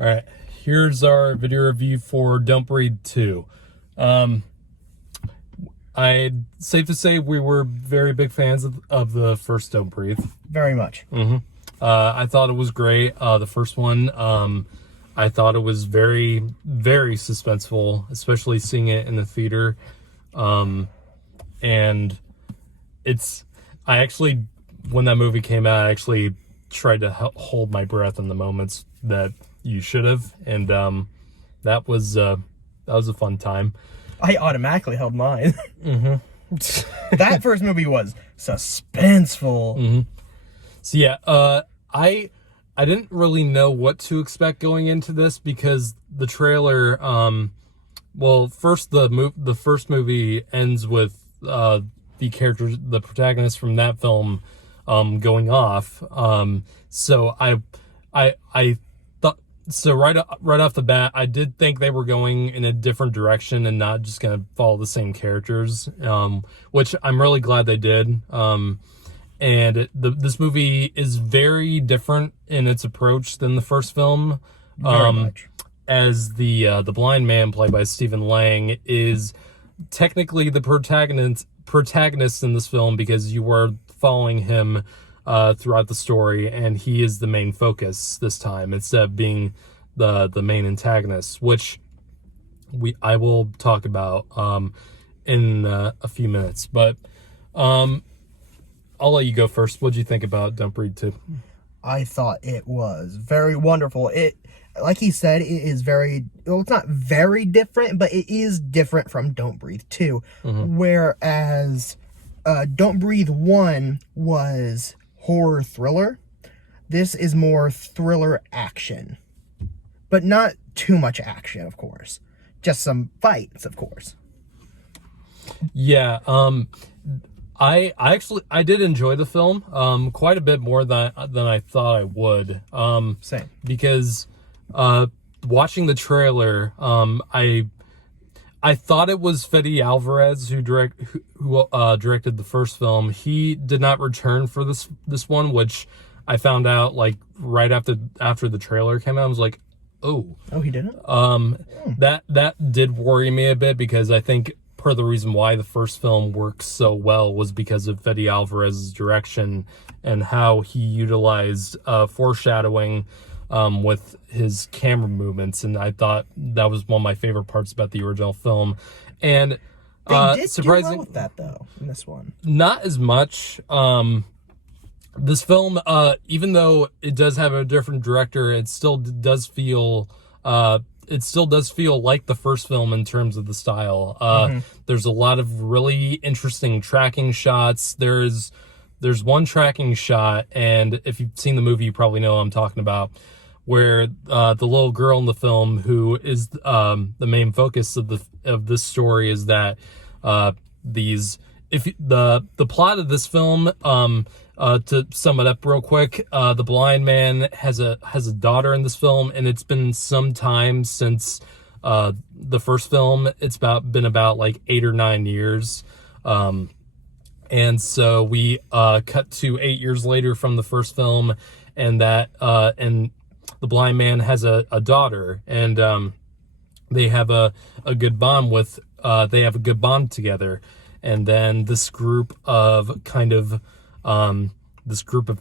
All right, here's our video review for Don't Breathe 2. Safe to say we were very big fans of the first Don't Breathe. Very much. I thought it was great. The first one, I thought it was very, very suspenseful, especially seeing it in the theater. And I actually, when that movie came out, I actually tried to hold my breath in the moments that you should have, and that was a fun time. I automatically held mine. That first movie was suspenseful. So yeah, I didn't really know what to expect going into this because the trailer, well, first the first movie ends with the characters, the protagonist from that film, going off. So I thought, so right off the bat, I did think they were going in a different direction and not just gonna follow the same characters, which I'm really glad they did. And this movie is very different in its approach than the first film. Very much. As the blind man, played by Stephen Lang, is technically the protagonist in this film because you were following him throughout the story, and he is the main focus this time instead of being the main antagonist, which I will talk about in a few minutes. But I'll let you go first. What'd you think about Don't Breathe 2? I thought it was very wonderful. It, like he said, it is very, well, it's not very different, but it is different from Don't Breathe 2. Whereas Don't Breathe 1 was horror thriller, this is more thriller action. But not too much action, of course. Just some fights, of course. Yeah, I actually did enjoy the film quite a bit more than I thought I would. Same. Because watching the trailer, I thought it was Fede Alvarez who directed the first film. He did not return for this one, which I found out like right after the trailer came out. I was like, oh, he didn't. That did worry me a bit because I think part of the reason why the first film works so well was because of Fede Alvarez's direction and how he utilized foreshadowing with his camera movements, and I thought that was one of my favorite parts about the original film. And they did do well with that though in this one. Not as much. This film, even though it does have a different director, it still does feel like the first film in terms of the style. There's a lot of really interesting tracking shots. There's one tracking shot, and if you've seen the movie, you probably know what I'm talking about, where the little girl in the film, who is the main focus of this story, is that the plot of this film, to sum it up real quick, the blind man has a daughter in this film, and it's been some time since the first film. It's been about like 8 or 9 years, and so we cut to 8 years later from the first film, and the blind man has a daughter, and they have a good bond together. And then this group of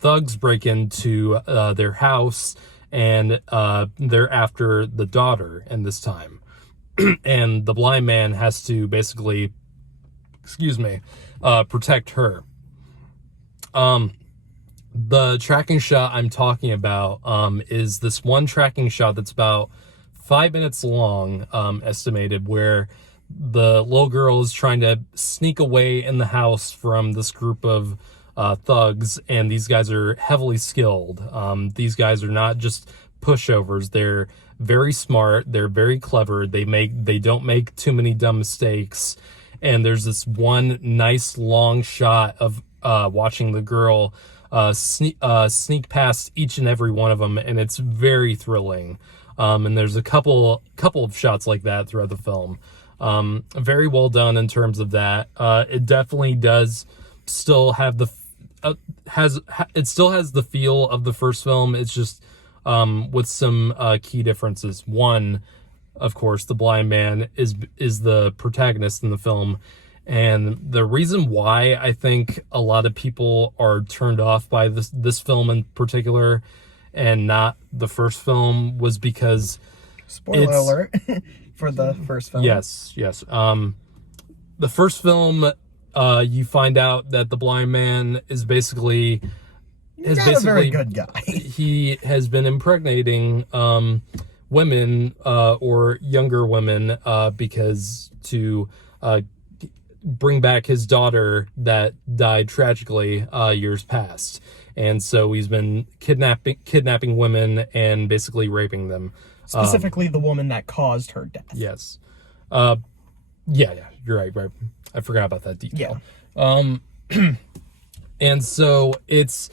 thugs break into their house, and they're after the daughter in this time. And the blind man has to basically, protect her. The tracking shot I'm talking about is this one tracking shot that's about 5 minutes long, estimated, where the little girl is trying to sneak away in the house from this group of thugs, and these guys are heavily skilled. These guys are not just pushovers. They're very smart. They're very clever. They don't make too many dumb mistakes. And there's this one nice long shot of watching the girl sneak past each and every one of them, and it's very thrilling. And there's a couple of shots like that throughout the film. Very well done in terms of that. It definitely does still have it still has the feel of the first film. It's just with some key differences. One, of course, the blind man is the protagonist in the film. And the reason why I think a lot of people are turned off by this film in particular and not the first film was because Spoiler alert for the first film. Yes. The first film, you find out that the blind man is basically He's not a very good guy. He has been impregnating women or younger women because to bring back his daughter that died tragically years past. And so he's been kidnapping women and basically raping them. Specifically the woman that caused her death. Yes. Yeah, you're right. I forgot about that detail. Yeah. And so it's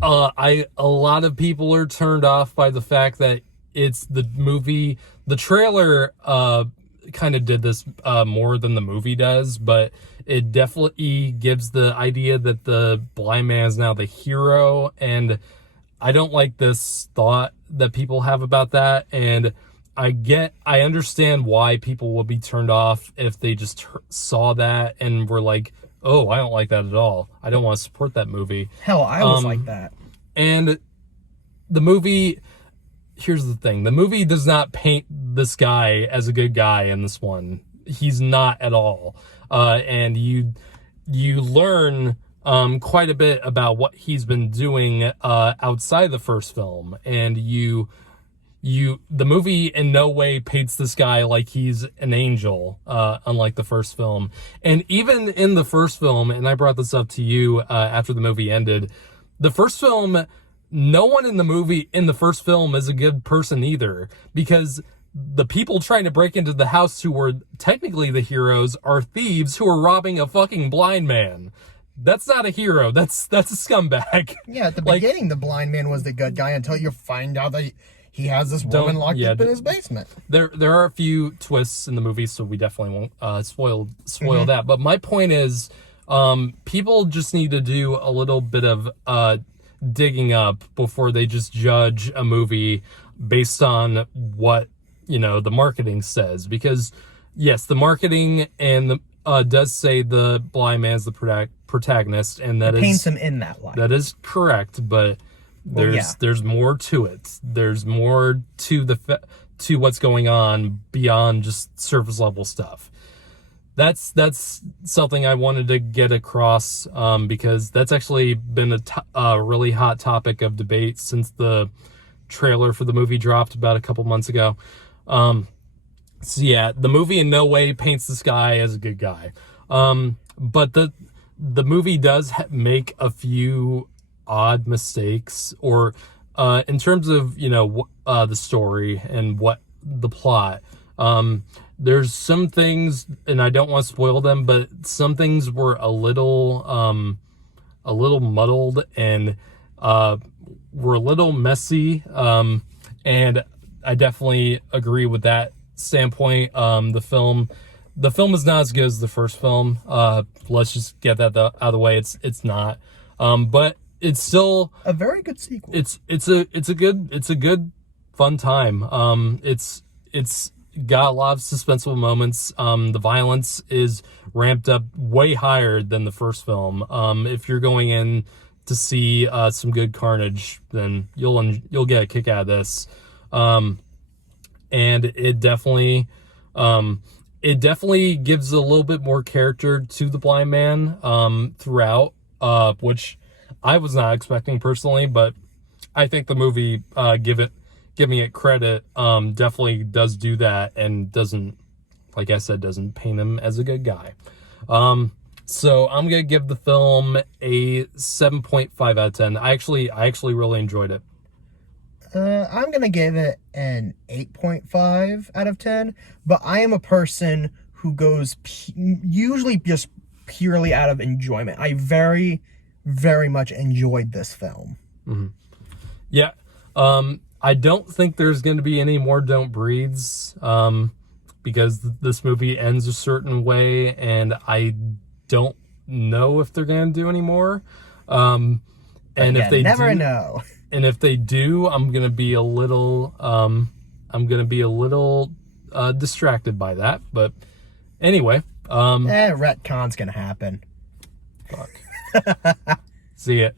a lot of people are turned off by the fact that it's the movie. The trailer kind of did this more than the movie does, but it definitely gives the idea that the blind man is now the hero, and I don't like this thought that people have about that. And I understand why people will be turned off if they just saw that and were like, oh, I don't like that at all. I don't want to support that movie. Hell, I was like that. And the movie, here's the thing. The movie does not paint this guy as a good guy in this one. He's not at all. And you learn quite a bit about what he's been doing outside the first film. And the movie in no way paints this guy like he's an angel, unlike the first film. And even in the first film, and I brought this up to you after the movie ended, the first film, no one in the first film is a good person either, because the people trying to break into the house who were technically the heroes are thieves who are robbing a fucking blind man. That's not a hero. That's a scumbag. Yeah, at the beginning, the blind man was the good guy until you find out that he has this woman locked up in his basement. There are a few twists in the movie, so we definitely won't spoil that. But my point is, people just need to do a little bit of digging up before they just judge a movie based on what the marketing says. Because yes, the marketing and does say the blind man's the protagonist, and that paints him in that light. That is correct, but there's more to it. There's more to to what's going on beyond just surface level stuff. That's something I wanted to get across, because that's actually been a really hot topic of debate since the trailer for the movie dropped about a couple months ago. So yeah, the movie in no way paints this guy as a good guy. But the movie does make a few odd mistakes, or in terms of the story and what the plot. There's some things, and I don't want to spoil them, but some things were a little muddled and were a little messy. And I definitely agree with that standpoint. The film is not as good as the first film. Let's just get that out of the way. It's not. But it's still a very good sequel. It's a good fun time. It's got a lot of suspenseful moments. The violence is ramped up way higher than the first film. If you're going in to see some good carnage, then you'll get a kick out of this. And it definitely gives a little bit more character to the blind man throughout, which I was not expecting personally, but I think the movie, giving it credit, definitely does do that, and doesn't, like I said, doesn't paint him as a good guy. So I'm gonna give the film a 7.5 out of 10. I actually really enjoyed it. I'm gonna give it an 8.5 out of 10, but I am a person who goes usually just purely out of enjoyment. I very, very much enjoyed this film. Mm-hmm. Yeah. I don't think there's going to be any more Don't Breathes, because this movie ends a certain way, and I don't know if they're going to do any more. And if they never know. And if they do, I'm gonna be a little distracted by that. But anyway, retcon's gonna happen. fuck. See ya.